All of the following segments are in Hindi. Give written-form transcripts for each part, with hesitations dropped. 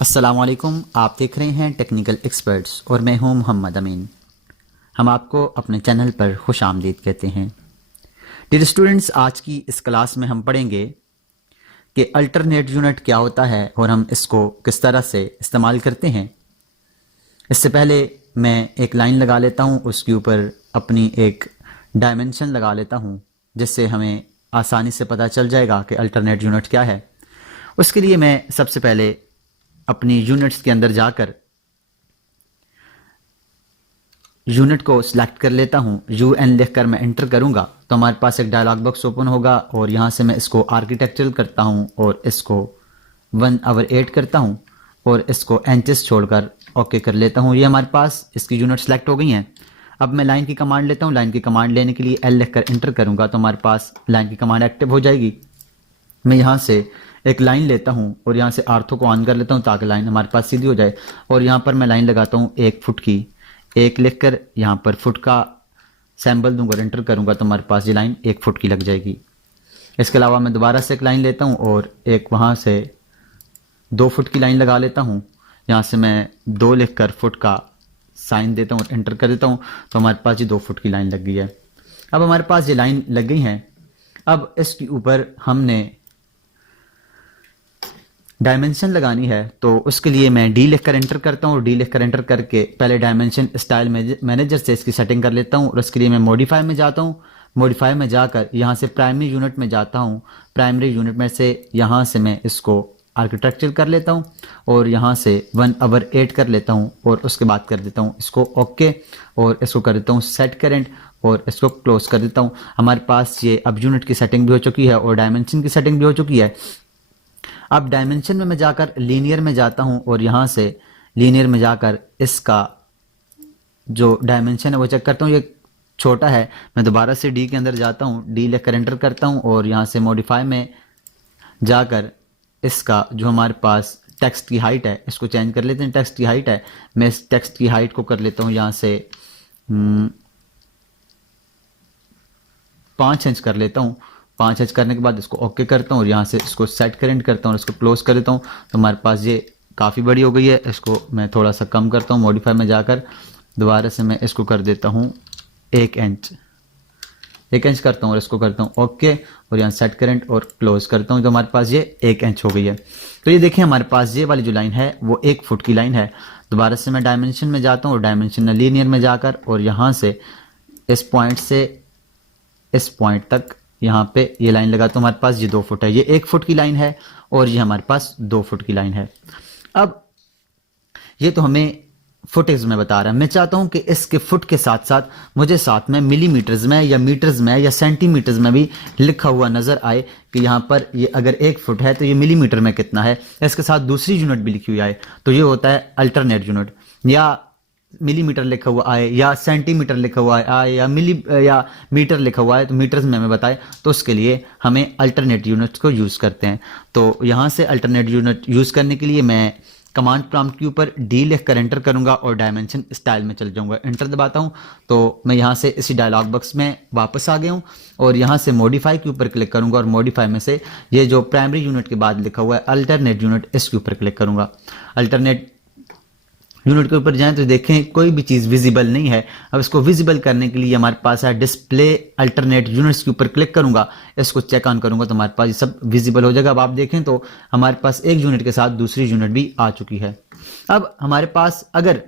अस्सलाम वालेकुम। आप देख रहे हैं टेक्निकल एक्सपर्ट्स और मैं हूं मोहम्मद अमीन। हम आपको अपने चैनल पर खुश आमदीद कहते हैं। डियर स्टूडेंट्स, आज की इस क्लास में हम पढ़ेंगे कि अल्टरनेट यूनिट क्या होता है और हम इसको किस तरह से इस्तेमाल करते हैं। इससे पहले मैं एक लाइन लगा लेता हूं, उसके ऊपर अपनी एक डायमेंशन लगा लेता हूं, जिससे हमें आसानी से पता चल जाएगा कि अल्टरनेट यूनिट क्या है। उसके लिए मैं सबसे पहले अपनी यूनिट्स के अंदर जाकर यूनिट को सिलेक्ट कर लेता हूं। UN लिखकर मैं एंटर करूंगा तो हमारे पास एक डायलॉग बॉक्स ओपन होगा और यहां से मैं इसको आर्किटेक्चरल करता हूं और इसको 1/8 करता हूं और इसको इंचेस छोड़कर ओके कर लेता हूं। ये हमारे पास इसकी यूनिट सेलेक्ट हो गई हैं। अब मैं लाइन की कमांड लेता हूं। लाइन की कमांड लेने के लिए L लिखकर एंटर करूंगा तो हमारे पास लाइन की कमांड एक्टिव हो जाएगी। मैं यहाँ से एक लाइन लेता हूँ और यहाँ से आर्थो को ऑन कर लेता हूँ ताकि लाइन हमारे पास सीधी हो जाए। और यहाँ पर मैं लाइन लगाता हूँ 1 फुट की। 1 लिखकर यहाँ पर फुट का सैम्बल दूंगा, एंटर करूँगा तो हमारे पास ये लाइन 1 फुट की लग जाएगी। इसके अलावा मैं दोबारा से एक लाइन लेता हूँ और एक वहाँ से 2 फुट की लाइन लगा लेता हूँ। यहाँ से मैं 2 लिखकर फुट का साइन देता हूँ और एंटर कर देता हूँ तो हमारे पास ये 2 फुट की लाइन लग गई है। अब हमारे पास ये लाइन लग गई है। अब इसके ऊपर हमने डायमेंशन लगानी है तो उसके लिए मैं D लिखकर एंटर करता हूँ। D लिखकर एंटर करके पहले डायमेंशन स्टाइल मैनेजर से इसकी सेटिंग कर लेता हूँ और उसके लिए मैं मॉडिफाई में जाता हूँ। मॉडिफाई में जाकर यहाँ से प्राइमरी यूनिट में जाता हूँ। प्राइमरी यूनिट में से यहाँ से मैं इसको आर्किटेक्चर कर लेता हूँ और यहाँ से 1/8 कर लेता हूँ और उसके बाद कर देता हूँ इसको ओके और इसको कर देता हूँ सेट करेंट और इसको क्लोज कर देता हूँ। हमारे पास ये अब यूनिट की सेटिंग भी हो चुकी है और डायमेंशन की सेटिंग भी हो चुकी है। अब डायमेंशन में मैं जाकर लीनियर में जाता हूं और यहां से लीनियर में जाकर इसका जो डायमेंशन है वो चेक करता हूं, ये छोटा है। मैं दोबारा से D के अंदर जाता हूं, D लेकर एंटर करता हूं और यहां से मॉडिफाई में जाकर इसका जो हमारे पास टेक्स्ट की हाइट है इसको चेंज कर लेते हैं। टेक्स्ट की हाइट है, मैं इस टेक्स्ट की हाइट को कर लेता हूं यहां से 5 इंच कर लेता हूँ। 5 इंच करने के बाद इसको ओके करता हूँ और यहाँ से इसको सेट करेंट करता हूँ और इसको क्लोज कर देता हूँ तो हमारे पास ये काफ़ी बड़ी हो गई है। इसको मैं थोड़ा सा कम करता हूँ, मॉडिफाई में जाकर दोबारा से मैं इसको कर देता हूँ 1 इंच। 1 इंच करता हूँ और इसको करता हूँ ओके और यहाँ सेट करेंट और क्लोज करता हूँ तो हमारे पास ये 1 इंच हो गई है। तो ये देखिए हमारे पास ये वाली जो लाइन है वो 1 फुट की लाइन है। दोबारा से मैं डायमेंशन में जाता हूँ और डायमेंशन में लीनियर में जाकर और यहाँ से इस पॉइंट से इस पॉइंट तक यहाँ पे ये लाइन लगा तो हमारे पास ये 2 फुट है। ये 1 फुट की लाइन है और ये हमारे पास 2 फुट की लाइन है। अब ये तो हमें फुटेज में बता रहा है। मैं चाहता हूं कि इसके फुट के साथ साथ मुझे साथ में मिलीमीटर्स में या मीटर्स में या सेंटीमीटर्स में भी लिखा हुआ नजर आए कि यहाँ पर ये अगर 1 फुट है तो ये मिलीमीटर में कितना है। इसके साथ दूसरी यूनिट भी लिखी हुई आए तो ये होता है अल्टरनेट यूनिट। या मिलीमीटर लिखा हुआ आए या सेंटीमीटर लिखा हुआ आए या मीटर लिखा हुआ है तो मीटर्स में हमें बताए तो उसके लिए हमें अल्टरनेट यूनिट्स को यूज़ करते हैं। तो यहाँ से अल्टरनेट यूनिट यूज़ करने के लिए मैं कमांड प्रॉम्प्ट के ऊपर D लिखकर एंटर करूंगा और डायमेंशन स्टाइल में चल जाऊंगा। एंटर दबाता हूं तो मैं यहाँ से इसी डायलॉग बॉक्स में वापस आ गया हूँ और यहाँ से मॉडिफाई के ऊपर क्लिक करूंगा और मॉडिफाई में से ये जो प्राइमरी यूनिट के बाद लिखा हुआ है अल्टरनेट यूनिट इसके ऊपर क्लिक करूंगा। अल्टरनेट यूनिट के ऊपर जाएं तो देखें कोई भी चीज़ विजिबल नहीं है। अब इसको विजिबल करने के लिए हमारे पास है डिस्प्ले अल्टरनेट यूनिट्स के ऊपर क्लिक करूंगा, इसको चेक ऑन करूंगा तो हमारे पास ये सब विजिबल हो जाएगा। अब आप देखें तो हमारे पास एक यूनिट के साथ दूसरी यूनिट भी आ चुकी है। अब हमारे पास अगर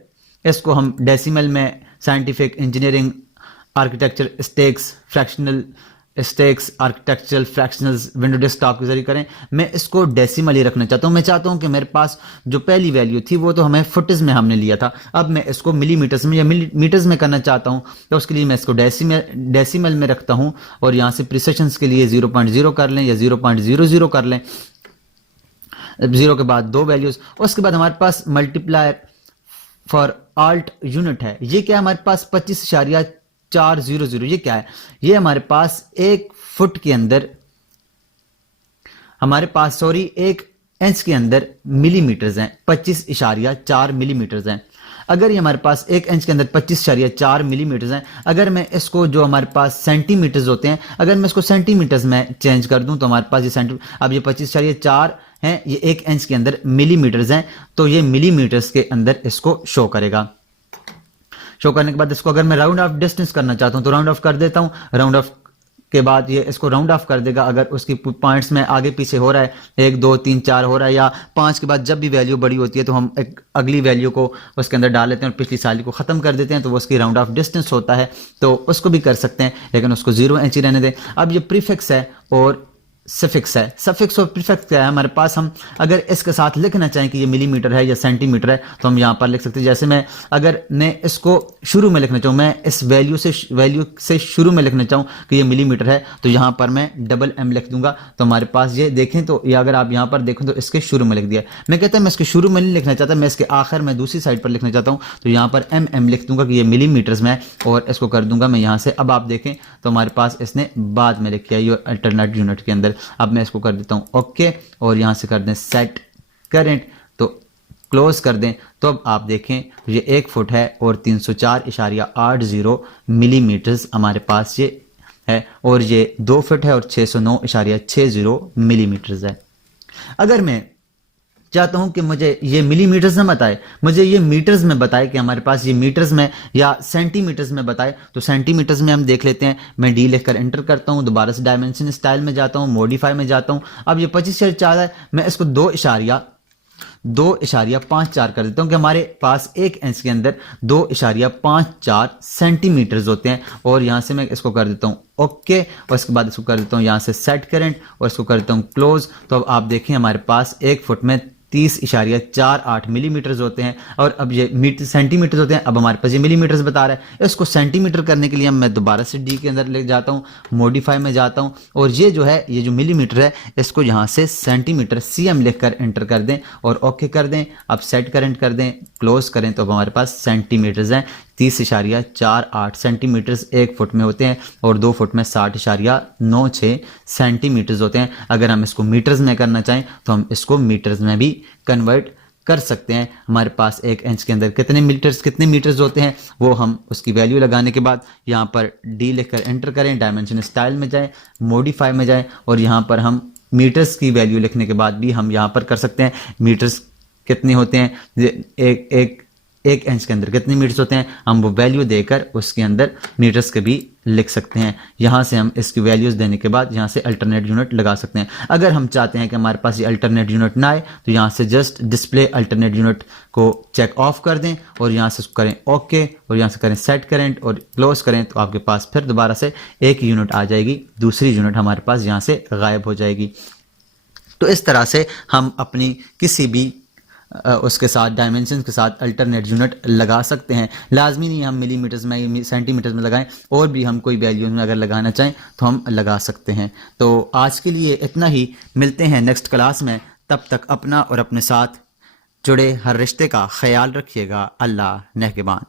इसको हम डेसिमल में scientific engineering architecture stacks fractional stacks architectural fractionals window desktop के जरिए करें, मैं इसको डेसिमल ही रखना चाहता हूं। मैं चाहता हूं कि मेरे पास जो पहली वैल्यू थी वो तो हमें फुटेज में हमने लिया था, अब मैं इसको मिलीमीटर्स में या मीटर्स में करना चाहता हूं तो उसके लिए मैं इसको डेसिमल में रखता हूं और यहां से प्रिसिशंस के लिए 0.0 कर लें या 0.00 कर लें। 0 के बाद 2 वैल्यूज। उसके बाद हमारे पास मल्टीप्लायर फॉर आल्ट यूनिट है। ये क्या है हमारे पास 25.400। ये क्या है? ये हमारे पास 1 फुट के अंदर हमारे पास 1 इंच के अंदर मिलीमीटर्स हैं। 25.4 मिलीमीटर्स हैं। अगर ये हमारे पास 1 इंच के अंदर 25.4 मिलीमीटर्स हैं, अगर मैं इसको जो हमारे पास सेंटीमीटर्स होते हैं अगर मैं इसको सेंटीमीटर्स में चेंज कर दूं तो हमारे पास ये अब ये 25.4 हैं, ये 1 इंच के अंदर मिलीमीटर्स हैं, तो ये मिलीमीटर्स के अंदर इसको शो करेगा। शो करने के बाद इसको अगर मैं राउंड ऑफ डिस्टेंस करना चाहता हूं तो राउंड ऑफ कर देता हूं, राउंड ऑफ के बाद ये इसको राउंड ऑफ कर देगा। अगर उसकी पॉइंट्स में आगे पीछे हो रहा है, 1 2 3 4 हो रहा है, या 5 के बाद जब भी वैल्यू बड़ी होती है तो हम एक अगली वैल्यू को उसके अंदर डाल लेते हैं और पिछली साल को खत्म कर देते हैं, तो वो उसकी राउंड ऑफ डिस्टेंस होता है, तो उसको भी कर सकते हैं, लेकिन उसको 0 इंच ही रहने दें। अब ये प्रीफिक्स है और सफिक्स है। सफिक्स और प्रीफिक्स क्या है हमारे पास, हम अगर इसके साथ लिखना चाहें कि ये मिलीमीटर है या सेंटीमीटर है तो हम यहाँ पर लिख सकते हैं। जैसे मैं अगर मैं इसको शुरू में लिखना चाहूँ, मैं इस वैल्यू से शुरू में लिखना चाहूँ कि ये मिलीमीटर है, तो यहाँ पर मैं डबल एम लिख दूंगा, तो हमारे पास ये देखें तो ये अगर आप यहाँ पर देखें तो इसके शुरू में लिख दिया। मैं कहता हूँ मैं इसके शुरू में नहीं लिखना चाहता, मैं इसके आखिर में दूसरी साइड पर लिखना चाहता हूँ, तो यहाँ पर एम लिख दूंगा कि ये मिलीमीटर्स में है, और इसको कर दूंगा मैं यहाँ से। अब आप देखें तो हमारे पास इसने बाद में लिखा है ये अल्टरनेट यूनिट के अंदर। अब मैं इसको कर देता हूं ओके, और यहां से कर दें सेट करंट, तो क्लोज कर दें। तो अब आप देखें ये 1 फुट है और 304.80 मिलीमीटर्स हमारे पास ये है, और ये 2 फुट है और 609.60 मिलीमीटर्स है। अगर मैं चाहता हूं कि मुझे ये मिलीमीटर्स में बताए, मुझे ये मीटर्स में बताए कि हमारे पास ये मीटर्स में या सेंटीमीटर्स में बताए, तो सेंटीमीटर्स में हम देख लेते हैं। मैं डी लिखकर एंटर करता हूं, दोबारा से डायमेंशन स्टाइल में जाता हूं, मॉडिफाई में जाता हूं। अब ये 25/4 है, मैं इसको 2.54 कर देता हूं कि हमारे पास 1 इंच के अंदर 2.54 सेंटीमीटर्स होते हैं, और यहां से मैं इसको कर देता हूं ओके, और इसके बाद इसको कर देता हूं यहां से सेट करंट, और इसको कर देता हूं क्लोज। तो अब आप देखें हमारे पास 1 फुट में 30.48 मिलीमीटर्स होते हैं, और अब ये मीटर सेंटीमीटर्स होते हैं। अब हमारे पास ये मिलीमीटर्स बता रहा है, इसको सेंटीमीटर करने के लिए मैं दोबारा से डी के अंदर ले जाता हूँ, मॉडिफाई में जाता हूँ, और ये जो है ये जो मिलीमीटर है इसको यहाँ से सेंटीमीटर CM लिखकर एंटर कर दें और ओके कर दें। अब सेट करंट कर दें, क्लोज करें, तो अब हमारे पास सेंटीमीटर्स हैं। 30.48 सेंटीमीटर्स 1 फुट में होते हैं, और 2 फुट में 60.96 सेंटीमीटर्स होते हैं। अगर हम इसको मीटर्स में करना चाहें तो हम इसको मीटर्स में भी कन्वर्ट कर सकते हैं। हमारे पास 1 इंच के अंदर कितने मीटर्स होते हैं, वो हम उसकी वैल्यू लगाने के बाद यहाँ पर डी लिखकर एंटर करें, डायमेंशन स्टाइल में जाएं, मॉडिफाई में जाएं, और यहाँ पर हम मीटर्स की वैल्यू लिखने के बाद भी हम यहाँ पर कर सकते हैं मीटर्स कितने होते हैं, एक इंच के अंदर कितने मीटर्स होते हैं, हम वो वैल्यू देकर उसके अंदर मीटर्स के भी लिख सकते हैं। यहाँ से हम इसकी वैल्यूज देने के बाद यहाँ से अल्टरनेट यूनिट लगा सकते हैं। अगर हम चाहते हैं कि हमारे पास ये अल्टरनेट यूनिट ना आए, तो यहाँ से जस्ट डिस्प्ले अल्टरनेट यूनिट को चेक ऑफ कर दें, और यहाँ से करें ओके, और यहाँ से करें सेट करंट और क्लोज करें, तो आपके पास फिर दोबारा से एक यूनिट आ जाएगी, दूसरी यूनिट हमारे पास यहाँ से गायब हो जाएगी। तो इस तरह से हम अपनी किसी भी उसके साथ डायमेंशन के साथ अल्टरनेट यूनिट लगा सकते हैं। लाजमी नहीं हम मिलीमीटर्स में सेंटीमीटर्स में लगाएं, और भी हम कोई वैल्यू में अगर लगाना चाहें तो हम लगा सकते हैं। तो आज के लिए इतना ही, मिलते हैं नेक्स्ट क्लास में। तब तक अपना और अपने साथ जुड़े हर रिश्ते का ख्याल रखिएगा। अल्लाह नेहगबान।